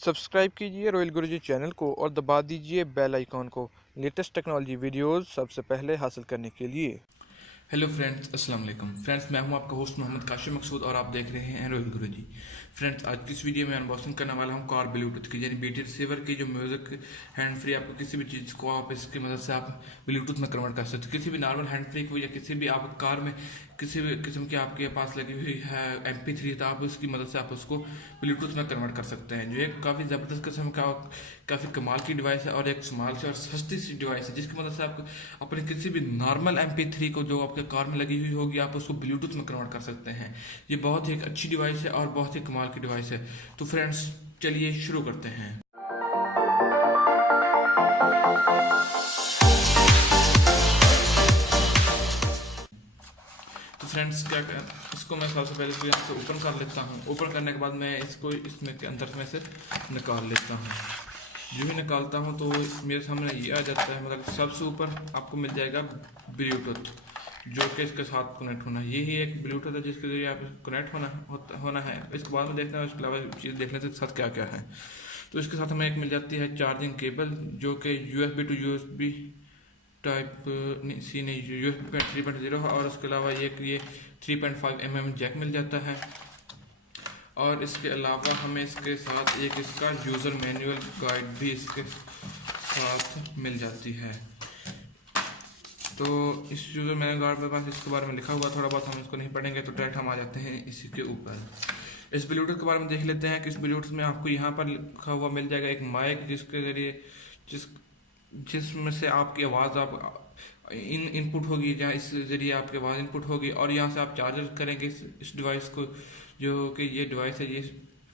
Subscribe कीजिए royal गुरुजी channel को और दबा दीजिए बेल आइकॉन को लेटेस्ट टेक्नोलॉजी वीडियोस सबसे पहले हासिल करने के लिए। हेलो फ्रेंड्स, अस्सलाम वालेकुम फ्रेंड्स। मैं हूं आपका होस्ट मोहम्मद काशिम मकसूद और आप देख रहे हैं रॉयल गुरुजी। फ्रेंड्स, आज की इस वीडियो में अनबॉक्सिंग करने वाला हूं कार ब्लूटूथ की, यानी बीटी रिसीवर की, जो म्यूजिक हैंड फ्री आपको किसी भी चीज़ को आप इसकी मदद से आप ब्लूटूथ में कन्वर्ट कर सकते हो। किसी भी नॉर्मल हैंड फ्री को या किसी भी आप कार में किसी भी किस्म की आपके पास लगी हुई है MP3, तो आप उसकी मदद से आप उसको ब्लूटूथ में कन्वर्ट कर सकते हैं। जो एक काफ़ी ज़बरदस्त किस्म का काफ़ी कमाल की डिवाइस है और एक स्मॉल से और सस्ती सी डिवाइस है, जिसकी मदद से आप अपने किसी भी नॉर्मल MP3 को जो आपके कार में लगी हुई होगी आप उसको ब्लूटूथ में कन्वर्ट कर सकते हैं। ये बहुत ही एक अच्छी डिवाइस है और बहुत ही कमाल की डिवाइस है। तो फ्रेंड्स, चलिए शुरू करते हैं। तो फ्रेंड्स, इसको मैं सबसे पहले इसको यहाँ से ओपन कर लेता हूँ। ओपन करने के बाद मैं इसको इसमें के अंदर में से निकाल लेता हूँ। जो ही निकालता हूँ तो मेरे सामने ये आ जाता है, मतलब सबसे ऊपर आपको मिल जाएगा ब्लूटूथ, जो कि इसके साथ कनेक्ट होना है। यही एक ब्लूटूथ है जिसके जरिए आप कनेक्ट होना है। इसके बाद में देखना है उसके अलावा चीज़ देखने से साथ क्या क्या है। तो इसके साथ हमें एक मिल जाती है चार्जिंग केबल, जो कि USB टू USB टाइप नहीं USB 3.0 है। और उसके अलावा ये 3.5 mm जैक मिल जाता है। और इसके अलावा हमें इसके साथ एक इसका यूज़र मैनुअल गाइड भी इसके साथ मिल जाती है। तो इस यूज़र मैनुअल गाइड में पास इसके बारे में लिखा हुआ, थोड़ा बहुत हम इसको नहीं पढ़ेंगे तो डायरेक्ट हम आ जाते हैं इसी के ऊपर। इस ब्लूटूथ के बारे में देख लेते हैं कि इस ब्लूटूथ में आपको यहाँ पर लिखा हुआ मिल जाएगा एक माइक, जिसके जरिए जिसमें से आपकी आवाज़ आप इनपुट होगी, जहाँ इस जरिए आपकी आवाज़ इनपुट होगी। और यहाँ से आप चार्जर करेंगे इस डिवाइस को, जो कि ये डिवाइस है, ये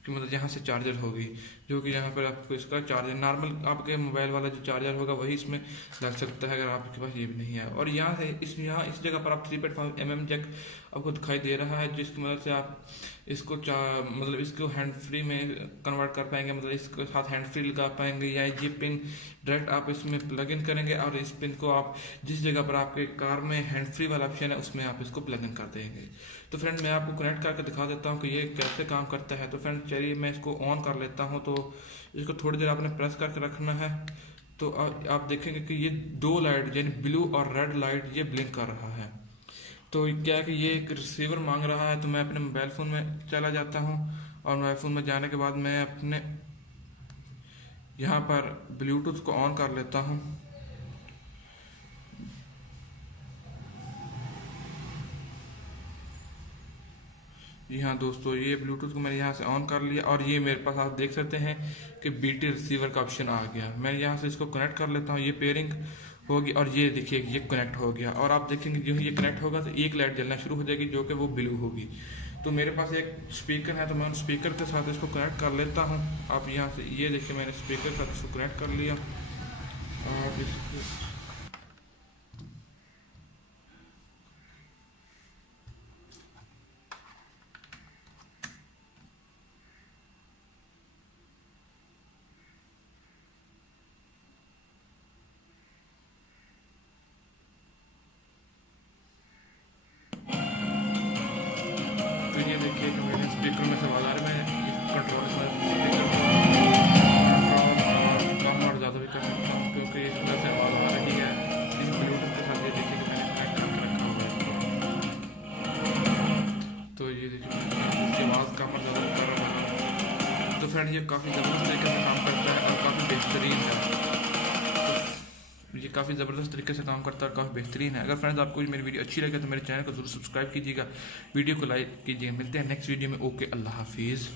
कि मतलब यहाँ से चार्जर होगी, जो कि यहाँ पर आपको इसका चार्जर नॉर्मल आपके मोबाइल वाला जो चार्जर होगा वही इसमें लग सकता है, अगर आपके पास ये भी नहीं है। और यहाँ से इस जगह पर आप 3.5 mm जैक आपको दिखाई दे रहा है, जिसकी मदद से आप इसको मतलब इसको हैंड फ्री में कन्वर्ट कर पाएंगे, मतलब इसके साथ हैंड फ्री लगा पाएंगे। या ये पिन डायरेक्ट आप इसमें प्लग इन करेंगे और इस पिन को आप जिस जगह पर आपके कार में हैंड फ्री वाला ऑप्शन है उसमें आप इसको प्लग इन कर देंगे। तो फ्रेंड, मैं आपको कनेक्ट करके दिखा देता हूँ कि ये कैसे काम करता है। तो फ्रेंड चलिए मैं इसको ऑन कर लेता हूँ। तो इसको थोड़ी देर आपने प्रेस करके रखना है। तो आप देखेंगे कि ये दो लाइट यानी ब्लू और रेड लाइट ये ब्लिंक कर रहा है। तो क्या है कि ये एक रिसीवर मांग रहा है। तो मैं अपने मोबाइल फ़ोन में चला जाता हूँ और मोबाइल फ़ोन में जाने के बाद मैं अपने यहाँ पर ब्लूटूथ को ऑन कर लेता हूँ। जी हाँ दोस्तों, ये ब्लूटूथ को मैंने यहाँ से ऑन कर लिया और ये मेरे पास आप देख सकते हैं कि BT रिसीवर का ऑप्शन आ गया। मैं यहाँ से इसको कनेक्ट कर लेता हूँ, ये पेयरिंग होगी और ये देखिए ये कनेक्ट हो गया। और आप देखेंगे जो ये कनेक्ट होगा तो एक लाइट जलना शुरू हो जाएगी, जो कि वो ब्लू होगी। तो मेरे पास एक स्पीकर है, तो मैं उन स्पीकर के साथ इसको कनेक्ट कर लेता हूँ। आप यहाँ से ये देखिए मैंने स्पीकर के साथ इसको कनेक्ट कर लिया और तो ये देखिए कि मेरे स्पीकर में से आवाज़ आ रही है। मैं कंट्रोल कम और ज़्यादा भी कर सकता हूँ, क्योंकि इस तरह से आवाज़ आ रही है। इस ब्लूटूथ के साथ ये देखिए कि मैंने कनेक्ट करके रखा हुआ है। तो ये देखिए इसकी आवाज़ कम और ज़्यादा कर रहा है। तो फ्रेंड, ये काफ़ी ज़बरदस्त तरीके से काम करता है और काफ़ी बेहतरीन है। ये काफ़ी ज़बरदस्त तरीके से काम करता है और काफ़ी बेहतरीन है। अगर फ्रेंड्स आपको मेरी वीडियो अच्छी लगे तो मेरे चैनल को जरूर सब्सक्राइब कीजिएगा, वीडियो को लाइक कीजिएगा। मिलते हैं नेक्स्ट वीडियो में। ओके, अल्लाह हाफिज़।